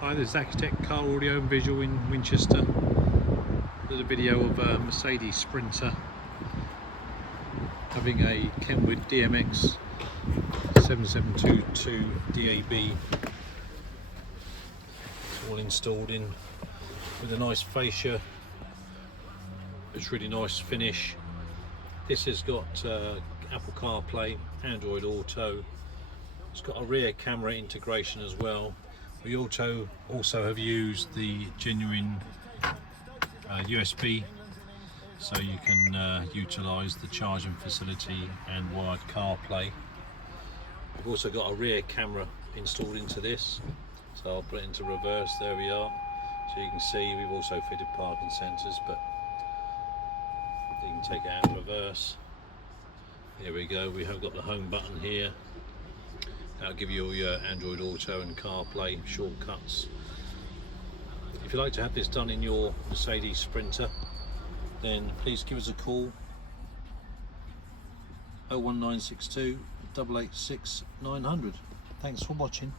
Hi, this is Accutek Car Audio and Visual in Winchester. There's a video of a Mercedes Sprinter having a KENWOOD DMX7722DABS. It's all installed in with a nice fascia. It's really nice finish. This has got Apple CarPlay, Android Auto. It's got a rear camera integration as well. We also have used the genuine USB, so you can utilise the charging facility and wired CarPlay. We've also got a rear camera installed into this, so I'll put it into reverse. There we are. So you can see we've also fitted parking sensors, but you can take it out in reverse. Here we go. We have got the home button here. That'll give you all your Android Auto and CarPlay shortcuts. If you'd like to have this done in your Mercedes Sprinter, then please give us a call, 01962 886 900. Thanks for watching.